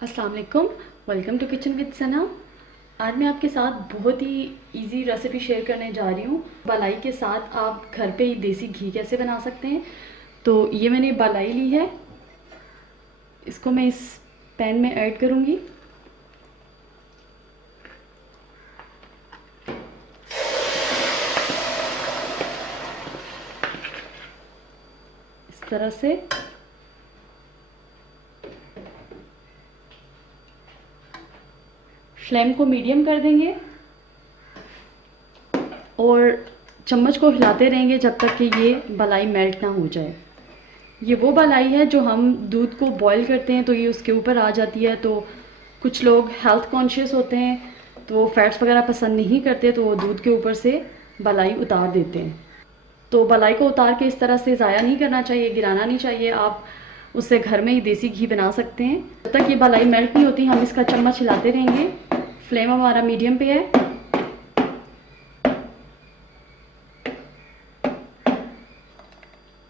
अस्सलाम वालेकुम, welcome to kitchen with सना। आज मैं आपके साथ बहुत ही इजी रेसिपी शेयर करने जा रही हूँ। बालाई के साथ आप घर पे ही देसी घी कैसे बना सकते हैं। तो ये मैंने बालाई ली है, इसको मैं इस पैन में ऐड करूँगी। इस तरह से फ्लेम को मीडियम कर देंगे और चम्मच को हिलाते रहेंगे जब तक कि ये बालाई मेल्ट ना हो जाए। ये वो बालाई है जो हम दूध को बॉईल करते हैं तो ये उसके ऊपर आ जाती है। तो कुछ लोग हेल्थ कॉन्शियस होते हैं तो वो फैट्स वगैरह पसंद नहीं करते, तो वो दूध के ऊपर से बालाई उतार देते हैं। तो बालाई को उतार के इस तरह से ज़ाया नहीं करना चाहिए, गिराना नहीं चाहिए। आप उससे घर में ही देसी घी बना सकते हैं। जब तक ये बालाई मेल्ट नहीं होती हम इसका चम्मच हिलाते रहेंगे। फ्लेम हमारा मीडियम पे है।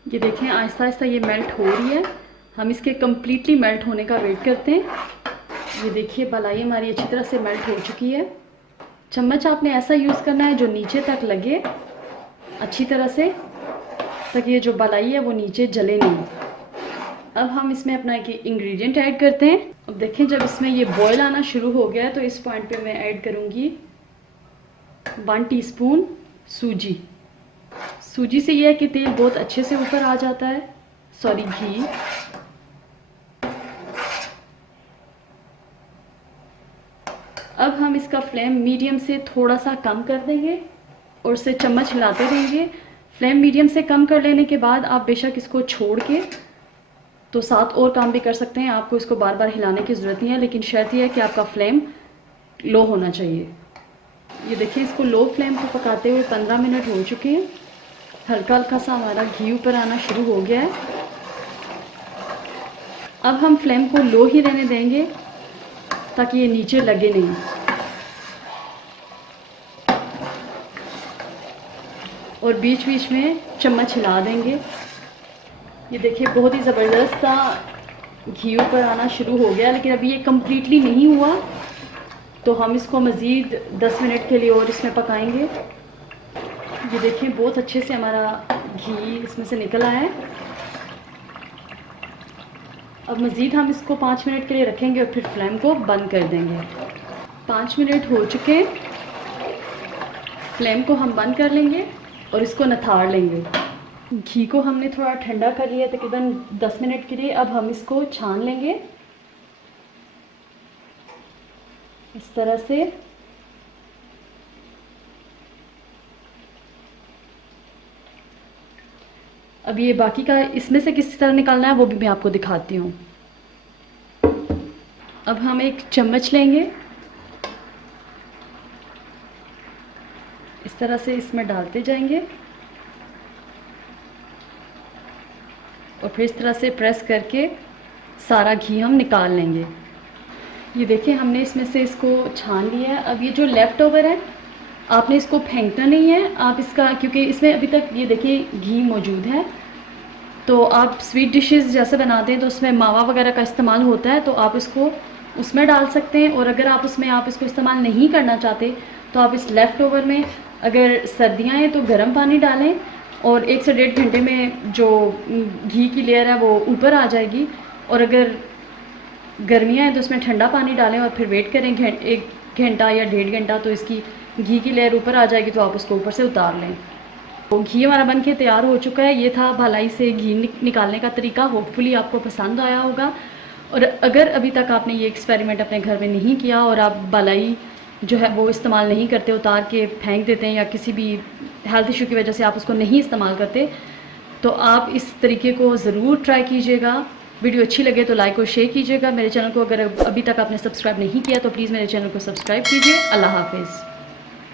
ये देखें आहिस्ता आहिस्ता ये मेल्ट हो रही है। हम इसके कम्प्लीटली मेल्ट होने का वेट करते हैं। ये देखिए बालाई हमारी अच्छी तरह से मेल्ट हो चुकी है। चम्मच आपने ऐसा यूज़ करना है जो नीचे तक लगे अच्छी तरह से, ताकि ये जो बालाई है वो नीचे जले नहीं। अब हम इसमें अपना एक इंग्रेडिएंट ऐड करते हैं। अब देखें जब इसमें ये बॉयल आना शुरू हो गया है तो इस पॉइंट पे मैं ऐड करूँगी 1 टीस्पून सूजी। सूजी से ये है कि तेल बहुत अच्छे से ऊपर आ जाता है, सॉरी घी। अब हम इसका फ्लेम मीडियम से थोड़ा सा कम कर देंगे और इससे चम्मच हिलाते रहेंगे। फ्लेम मीडियम से कम कर लेने के बाद आप बेशक इसको छोड़ के तो साथ और काम भी कर सकते हैं। आपको इसको बार बार हिलाने की ज़रूरत नहीं है, लेकिन शर्त यह है कि आपका फ्लेम लो होना चाहिए। ये देखिए इसको लो फ्लेम पर पकाते हुए 15 मिनट हो चुके हैं। हल्का हल्का सा हमारा घी ऊपर आना शुरू हो गया है। अब हम फ्लेम को लो ही रहने देंगे ताकि ये नीचे लगे नहीं। और बीच बीच में चम्मच हिला देंगे। ये देखिए बहुत ही ज़बरदस्त सा घी ऊपर आना शुरू हो गया, लेकिन अभी ये कम्प्लीटली नहीं हुआ तो हम इसको मज़ीद 10 मिनट के लिए और इसमें पकाएंगे। ये देखिए बहुत अच्छे से हमारा घी इसमें से निकल आया है। अब मज़ीद हम इसको 5 मिनट के लिए रखेंगे और फिर फ्लेम को बंद कर देंगे। 5 मिनट हो चुके, फ्लेम को हम बंद कर लेंगे और इसको नथाड़ लेंगे। घी को हमने थोड़ा ठंडा कर लिया तकरीबन 10 मिनट के लिए। अब हम इसको छान लेंगे इस तरह से। अब ये बाकी का इसमें से किस तरह निकालना है वो भी मैं आपको दिखाती हूँ। अब हम एक चम्मच लेंगे, इस तरह से इसमें डालते जाएंगे और फिर इस तरह से प्रेस करके सारा घी हम निकाल लेंगे। ये देखिए हमने इसमें से इसको छान लिया है। अब ये जो लेफ़्ट ओवर है आपने इसको फेंकना नहीं है। आप इसका, क्योंकि इसमें अभी तक ये देखिए घी मौजूद है, तो आप स्वीट डिशेस जैसे बनाते हैं तो उसमें मावा वगैरह का इस्तेमाल होता है, तो आप इसको उसमें डाल सकते हैं। और अगर आप इसको इस्तेमाल नहीं करना चाहते तो आप इस लेफ़्ट ओवर में, अगर सर्दियाँ हैं तो गर्म पानी डालें और 1 से 1.5 घंटे में जो घी की लेयर है वो ऊपर आ जाएगी। और अगर गर्मियाँ हैं तो उसमें ठंडा पानी डालें और फिर वेट करें 1 घंटा या 1.5 घंटा, तो इसकी घी की लेयर ऊपर आ जाएगी तो आप उसको ऊपर से उतार लें। तो घी हमारा बन के तैयार हो चुका है। ये था बालाई से घी निकालने का तरीका। होपफुली आपको पसंद आया होगा। और अगर अभी तक आपने ये एक्सपेरिमेंट अपने घर में नहीं किया और आप बालाई जो है वो इस्तेमाल नहीं करते, उतार के फेंक देते हैं या किसी भी हेल्थ इशू की वजह से आप उसको नहीं इस्तेमाल करते, तो आप इस तरीके को ज़रूर ट्राई कीजिएगा। वीडियो अच्छी लगे तो लाइक और शेयर कीजिएगा। मेरे चैनल को अगर अभी तक आपने सब्सक्राइब नहीं किया तो प्लीज़ मेरे चैनल को सब्सक्राइब कीजिए। अल्लाह हाफिज़।